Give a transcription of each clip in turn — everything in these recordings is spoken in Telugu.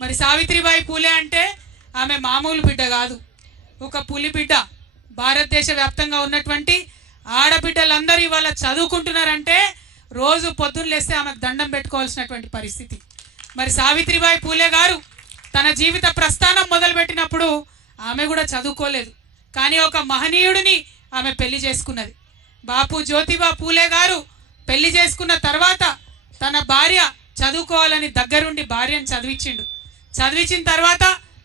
మరి సావిత్రిబాయి పూలే అంటే ఆమె మామూలు బిడ్డ కాదు, ఒక పులి బిడ్డ. భారతదేశ వ్యాప్తంగా ఉన్నటువంటి ఆడబిడ్డలందరూ ఇవాళ చదువుకుంటున్నారంటే రోజు పొద్దున్న లేస్తే ఆమెకు దండం పెట్టుకోవాల్సినటువంటి పరిస్థితి. మరి సావిత్రిబాయి పూలే గారు తన జీవిత ప్రస్థానం మొదలుపెట్టినప్పుడు ఆమె కూడా చదువుకోలేదు, కానీ ఒక మహనీయుడిని ఆమె పెళ్లి చేసుకున్నది. బాపు జ్యోతిబా పూలే గారు పెళ్లి చేసుకున్న తర్వాత తన భార్య చదువుకోవాలని దగ్గరుండి భార్యను చదివించిండు. చదివించిన తర్వాత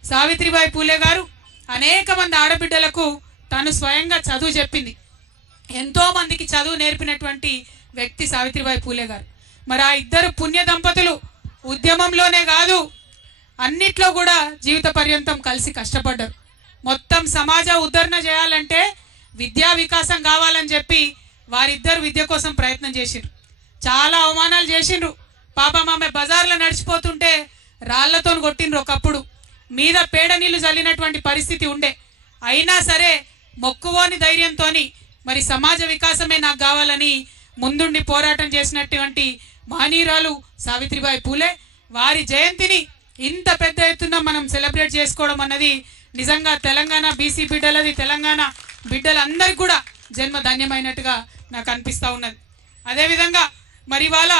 సావిత్రిబాయి పూలే గారు అనేక మంది ఆడబిడ్డలకు తను స్వయంగా చదువు చెప్పింది. ఎంతో మందికి చదువు నేర్పినటువంటి వ్యక్తి సావిత్రిబాయి పూలే గారు. మరి ఆ ఇద్దరు పుణ్య దంపతులు ఉద్యమంలోనే కాదు అన్నిట్లో కూడా జీవిత పర్యంతం కలిసి కష్టపడ్డారు. మొత్తం సమాజ ఉద్ధరణ చేయాలంటే విద్యా వికాసం కావాలని చెప్పి వారిద్దరు విద్య కోసం ప్రయత్నం చేసిండ్రు. చాలా అవమానాలు చేసిండ్రు. పాపం ఆమె బజార్లో నడిచిపోతుంటే రాళ్లతో కొట్టిండ్రు. ఒకప్పుడు మీద పేడ నీళ్లు చల్లినటువంటి పరిస్థితి ఉండే. అయినా సరే మొక్కువోని ధైర్యంతో మరి సమాజ వికాసమే నాకు కావాలని ముందుండి పోరాటం చేసినటువంటి మహనీయురాలు సావిత్రిబాయి పూలే. వారి జయంతిని ఇంత పెద్ద ఎత్తున మనం సెలబ్రేట్ చేసుకోవడం అన్నది నిజంగా తెలంగాణ బీసీ బిడ్డలది, తెలంగాణ బిడ్డలందరికీ కూడా జన్మ ధన్యమైనట్టుగా నాకు అనిపిస్తూ ఉన్నది. అదేవిధంగా మరి ఇవాళ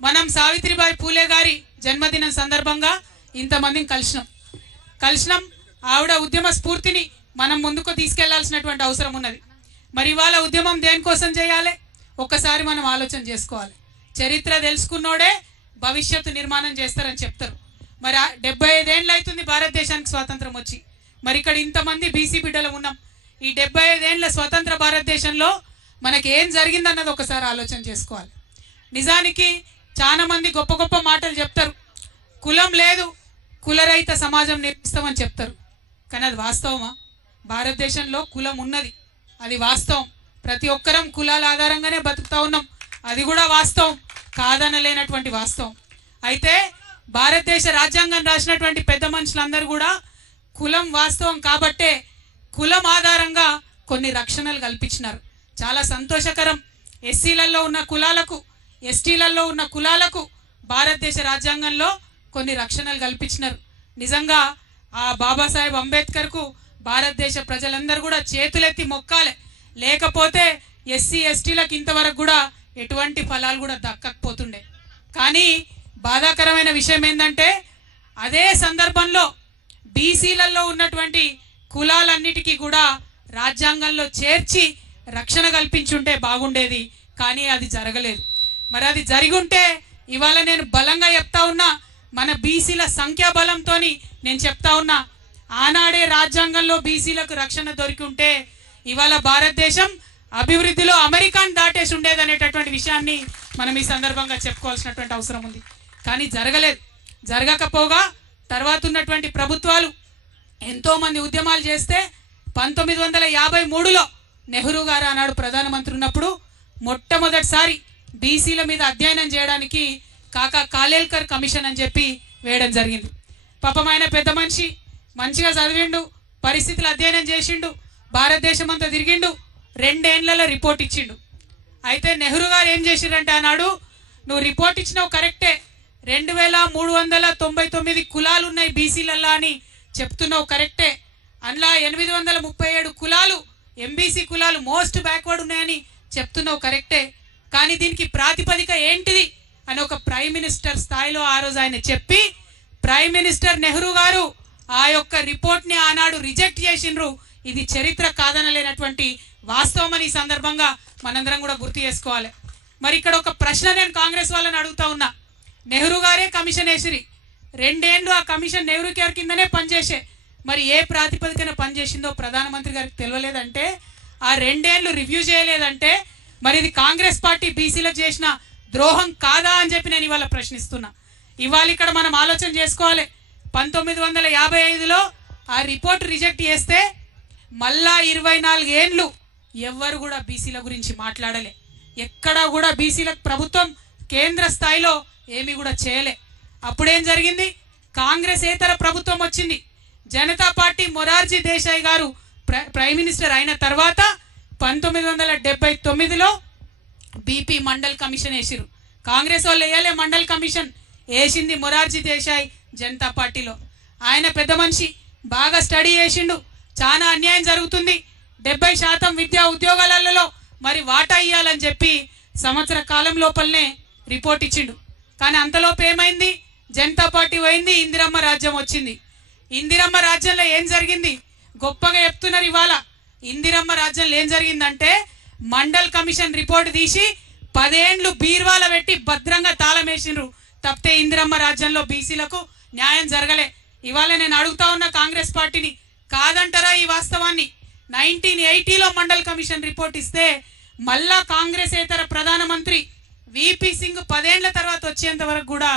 మనం సావిత్రిబాయి పూలే గారి జన్మదినం సందర్భంగా ఇంతమందిని కలిసినాం. ఆవిడ ఉద్యమ స్ఫూర్తిని మనం ముందుకు తీసుకెళ్లాల్సినటువంటి అవసరం ఉన్నది. మరి ఇవాళ ఉద్యమం దేనికోసం చేయాలి ఒక్కసారి మనం ఆలోచన చేసుకోవాలి. చరిత్ర తెలుసుకున్నోడే భవిష్యత్తు నిర్మాణం చేస్తారని చెప్తారు. మరి 75 ఏళ్ళు అవుతుంది భారతదేశానికి స్వాతంత్రం వచ్చి. మరి ఇక్కడ ఇంతమంది బీసీ బిడ్డలు ఉన్నాం. ఈ 75 ఏళ్ల స్వతంత్ర భారతదేశంలో మనకి ఏం జరిగిందన్నది ఒకసారి ఆలోచన చేసుకోవాలి. నిజానికి చాలా మంది గొప్ప గొప్ప మాటలు చెప్తారు. కులం లేదు, కులరహిత సమాజం నిర్మిస్తామని చెప్తారు. కానీ అది వాస్తవమా? భారతదేశంలో కులం ఉన్నది, అది వాస్తవం. ప్రతి ఒక్కరం కులాల ఆధారంగానే బతుకుతా ఉన్నాం, అది కూడా వాస్తవం, కాదనలేనటువంటి వాస్తవం. అయితే భారతదేశ రాజ్యాంగం రాసినటువంటి పెద్ద మనుషులందరూ కూడా కులం వాస్తవం కాబట్టే కులం ఆధారంగా కొన్ని రక్షణలు కల్పించినారు. చాలా సంతోషకరం. ఎస్సీలలో ఉన్న కులాలకు, ఎస్టీలలో ఉన్న కులాలకు భారతదేశ రాజ్యాంగంలో కొన్ని రక్షణలు కల్పించినారు. నిజంగా ఆ బాబాసాహెబ్ అంబేద్కర్కు భారతదేశ ప్రజలందరూ కూడా చేతులెత్తి మొక్కాలి. లేకపోతే ఎస్సీ ఎస్టీలకు ఇంతవరకు కూడా ఎటువంటి ఫలాలు కూడా దక్కకపోతుండే. కానీ బాధాకరమైన విషయం ఏంటంటే అదే సందర్భంలో బీసీలలో ఉన్నటువంటి కులాలన్నిటికీ కూడా రాజ్యాంగంలో చేర్చి రక్షణ కల్పించుంటే బాగుండేది. కానీ అది జరగలేదు. మరి అది జరిగి ఉంటే ఇవాళ నేను బలంగా చెప్తా ఉన్నా, మన బీసీల సంఖ్యాబలంతో నేను చెప్తా ఉన్నా, ఆనాడే రాజ్యాంగంలో బీసీలకు రక్షణ దొరికి ఉంటే ఇవాళ భారతదేశం అభివృద్ధిలో అమెరికాను దాటేసి ఉండేదనేటటువంటి విషయాన్ని మనం ఈ సందర్భంగా చెప్పుకోవాల్సినటువంటి అవసరం ఉంది. కానీ జరగలేదు. జరగకపోగా తర్వాత ఉన్నటువంటి ప్రభుత్వాలు ఎంతోమంది ఉద్యమాలు చేస్తే 1953లో నెహ్రూ గారు ఆనాడు ప్రధానమంత్రి ఉన్నప్పుడు మొట్టమొదటిసారి బీసీల మీద అధ్యయనం చేయడానికి కాకా కాలేల్కర్ కమిషన్ అని చెప్పి వేయడం జరిగింది. పాపం ఆయన పెద్ద మనిషి, మంచిగా చదివిండు, పరిస్థితులు అధ్యయనం చేసిండు, భారతదేశం అంతా తిరిగిండు, 2 ఏళ్లలో రిపోర్ట్ ఇచ్చిండు. అయితే నెహ్రూ గారు ఏం చేసిండంటే ఆనాడు, నువ్వు రిపోర్ట్ ఇచ్చినావు కరెక్టే, 2399 కులాలు ఉన్నాయి బీసీలల్లో అని చెప్తున్నావు కరెక్టే, అందులో 837 కులాలు ఎంబీసీ కులాలు మోస్ట్ బ్యాక్వర్డ్ ఉన్నాయని చెప్తున్నావు కరెక్టే, కానీ దీనికి ప్రాతిపదిక ఏంటిది అని ఒక ప్రైమ్ మినిస్టర్ స్థాయిలో ఆ రోజు ఆయన చెప్పి ప్రైమ్ మినిస్టర్ నెహ్రూ గారు ఆ యొక్క రిపోర్ట్ని ఆనాడు రిజెక్ట్ చేసిండ్రు. ఇది చరిత్ర కాదనలేనటువంటి వాస్తవం అని ఈ సందర్భంగా మనందరం కూడా గుర్తు చేసుకోవాలి. మరి ఇక్కడ ఒక ప్రశ్న నేను కాంగ్రెస్ వాళ్ళని అడుగుతా ఉన్నా. నెహ్రూ గారే కమిషన్ వేసిరి, 2 ఏళ్ళు ఆ కమిషన్ నెహ్రూ కేర్ కిందనే పనిచేసే, మరి ఏ ప్రాతిపదికన పనిచేసిందో ప్రధానమంత్రి గారికి తెలియలేదంటే, ఆ 2 ఏళ్ళు రివ్యూ చేయలేదంటే మరి ఇది కాంగ్రెస్ పార్టీ బీసీలకు చేసిన ద్రోహం కాదా అని చెప్పి నేను ఇవాళ ప్రశ్నిస్తున్నా. ఇవాళ ఇక్కడ మనం ఆలోచన చేసుకోవాలి. 1955లో ఆ రిపోర్ట్ రిజెక్ట్ చేస్తే మళ్ళా 24 ఏళ్ళు ఎవ్వరు కూడా బీసీల గురించి మాట్లాడలే. ఎక్కడా కూడా బీసీలకు ప్రభుత్వం కేంద్ర స్థాయిలో ఏమీ కూడా చేయలే. అప్పుడేం జరిగింది? కాంగ్రెస్ ఏతర ప్రభుత్వం వచ్చింది. జనతా పార్టీ మొరార్జీ దేశాయ్ గారు ప్రైమ్ మినిస్టర్ అయిన తర్వాత 1979లో బీపీ మండల్ కమిషన్ వేసిరు. కాంగ్రెస్ వాళ్ళు వేయలే మండల్ కమిషన్, వేసింది మొరార్జీ దేశాయ్ జనతా పార్టీలో. ఆయన పెద్ద మనిషి, బాగా స్టడీ చేసిండు. చాలా అన్యాయం జరుగుతుంది, 70% విద్యా ఉద్యోగాలలో మరి వాటా ఇవ్వాలని చెప్పి సంవత్సర కాలం లోపలనే రిపోర్ట్ ఇచ్చిండు. కానీ అంతలోపు ఏమైంది? జనతా పార్టీ పోయింది, ఇందిరమ్మ రాజ్యం వచ్చింది. ఇందిరమ్మ రాజ్యంలో ఏం జరిగింది గొప్పగా చెప్తున్నారు ఇవాళ. ఇందిరమ్మ రాజ్యంలో ఏం జరిగిందంటే మండల్ కమిషన్ రిపోర్ట్ తీసి 10 ఏళ్ళు బీర్వాల పెట్టి భద్రంగా తాళం వేసిండ్రు. తప్పితే ఇందిరమ్మ రాజ్యంలో బీసీలకు న్యాయం జరగలే. ఇవాళ నేను అడుగుతా ఉన్న కాంగ్రెస్ పార్టీని, కాదంటారా ఈ వాస్తవాన్ని? 1980లో మండల్ కమిషన్ రిపోర్ట్ ఇస్తే మళ్ళా కాంగ్రెసేతర ప్రధానమంత్రి విపి సింగ్ 10 ఏళ్ల తర్వాత వచ్చేంత వరకు కూడా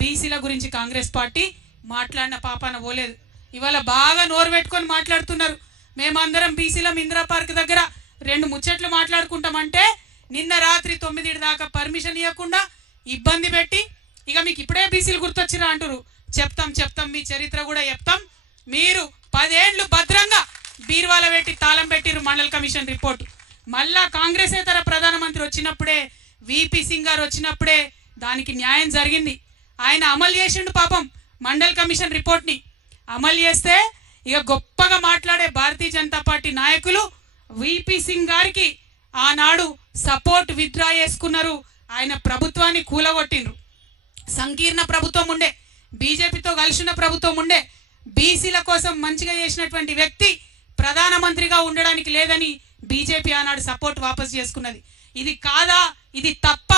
బీసీల గురించి కాంగ్రెస్ పార్టీ మాట్లాడిన పాపాన పోలేదు. ఇవాళ బాగా నోరు పెట్టుకొని మాట్లాడుతున్నారు. మేమందరం బీసీలం ఇందిరా పార్క్ దగ్గర 2 ముచ్చట్లు మాట్లాడుకుంటామంటే నిన్న రాత్రి 9 దాకా పర్మిషన్ ఇవ్వకుండా ఇబ్బంది పెట్టి, ఇక మీకు ఇప్పుడే బీసీలు గుర్తొచ్చిరా అంటారు. చెప్తాం మీ చరిత్ర కూడా చెప్తాం. మీరు 10 ఏళ్ళు భద్రంగా బీర్వాల పెట్టి తాళం పెట్టిరు మండల్ కమిషన్ రిపోర్టు. మళ్ళా కాంగ్రెసేతర ప్రధానమంత్రి వచ్చినప్పుడే, విపి సింగ్ గారు వచ్చినప్పుడే దానికి న్యాయం జరిగింది. ఆయన అమలు చేసిండు పాపం మండల్ కమిషన్ రిపోర్ట్ని. అమలు చేస్తే ఇక గొప్పగా మాట్లాడే భారతీయ జనతా పార్టీ నాయకులు విపి సింగ్ గారికి ఆనాడు సపోర్ట్ విత్డ్రా చేసుకున్నారు. ఆయన ప్రభుత్వాన్ని కూలగొట్టిండ్రు. సంకీర్ణ ప్రభుత్వం ఉండే, బీజేపీతో కలిసిన ప్రభుత్వం ఉండే, బీసీల కోసం మంచిగా చేసినటువంటి వ్యక్తి ప్రధానమంత్రిగా ఉండడానికి లేదని బీజేపీ ఆనాడు సపోర్ట్ వాపస్ చేసుకున్నది. ఇది కాదా, ఇది తప్ప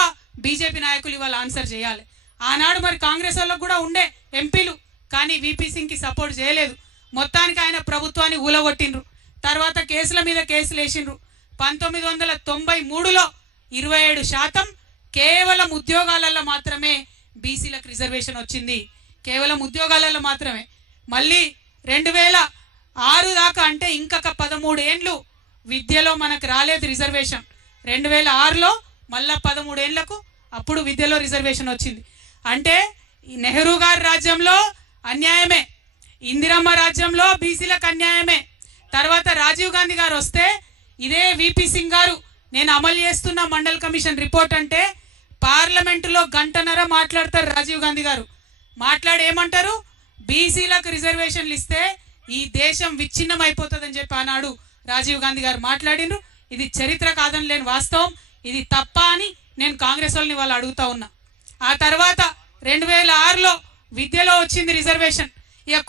బీజేపీ నాయకులు ఇవాళ ఆన్సర్ చేయాలి. ఆనాడు మరి కాంగ్రెస్ వాళ్ళకు కూడా ఉండే ఎంపీలు, కానీ విపి సింగ్కి సపోర్ట్ చేయలేదు. మొత్తానికి ఆయన ప్రభుత్వాన్ని ఊలగొట్టిండ్రు. తర్వాత కేసుల మీద కేసులు వేసిండ్రు. 1993లో 27% కేవలం ఉద్యోగాలలో మాత్రమే బీసీలకు రిజర్వేషన్ వచ్చింది. కేవలం ఉద్యోగాలలో మాత్రమే. మళ్ళీ 2006 దాకా అంటే ఇంకొక 13 ఏళ్ళు విద్యలో మనకు రాలేదు రిజర్వేషన్. 2006లో మళ్ళా 13 ఏళ్లకు అప్పుడు విద్యలో రిజర్వేషన్ వచ్చింది. అంటే నెహ్రూ గారి రాజ్యంలో అన్యాయమే, ఇందిరమ్మ రాజ్యంలో బీసీలకు అన్యాయమే. తర్వాత రాజీవ్ గాంధీ గారు వస్తే ఇదే విపి సింగ్ గారు నేను అమలు చేస్తున్న మండల్ కమిషన్ రిపోర్ట్ అంటే పార్లమెంటులో గంటన్నర మాట్లాడతారు. రాజీవ్ గాంధీ గారు మాట్లాడి ఏమంటారు? బీసీలకు రిజర్వేషన్లు ఇస్తే ఈ దేశం విచ్ఛిన్నం అయిపోతుందని చెప్పి ఆనాడు రాజీవ్ గాంధీ గారు మాట్లాడిండ్రు. ఇది చరిత్ర కాదని లేని వాస్తవం. ఇది తప్ప అని నేను కాంగ్రెస్ వాళ్ళని వాళ్ళు అడుగుతా ఉన్నా. ఆ తర్వాత 2006లో విద్యలో వచ్చింది రిజర్వేషన్. ఇక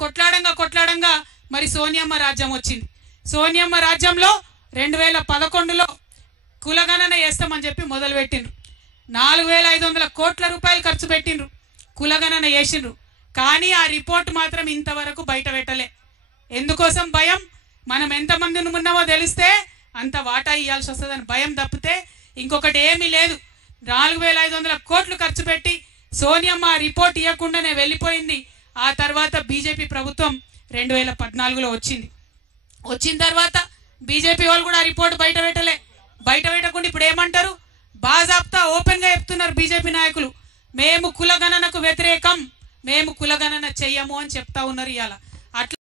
కొట్లాడంగా మరి సోనియమ్మ రాజ్యం వచ్చింది. సోనియమ్మ రాజ్యంలో 2011లో కులగణన చేస్తామని చెప్పి మొదలుపెట్టిండ్రు. 4500 కోట్ల రూపాయలు ఖర్చు పెట్టిండ్రు, కులగణన చేసిండ్రు. కానీ ఆ రిపోర్ట్ మాత్రం ఇంతవరకు బయట పెట్టలే. ఎందుకోసం? భయం. మనం ఎంతమంది ఉన్నామో తెలిస్తే అంత వాటా ఇవ్వాల్సి వస్తుందని భయం తప్పితే ఇంకొకటి ఏమీ లేదు. 4500 కోట్లు ఖర్చు పెట్టి సోనియమ్మ రిపోర్ట్ ఇవ్వకుండానే వెళ్ళిపోయింది. ఆ తర్వాత బీజేపీ ప్రభుత్వం 2014లో వచ్చింది. వచ్చిన తర్వాత బీజేపీ వాళ్ళు కూడా రిపోర్ట్ బయట పెట్టలే. బయట పెట్టకుండా ఇప్పుడు ఏమంటారు? బాజాప్తా ఓపెన్గా చెప్తున్నారు బీజేపీ నాయకులు, మేము కులగణనకు వ్యతిరేకం, మేము కులగణన చెయ్యము అని చెప్తా ఉన్నారు ఇవాళ. అట్లా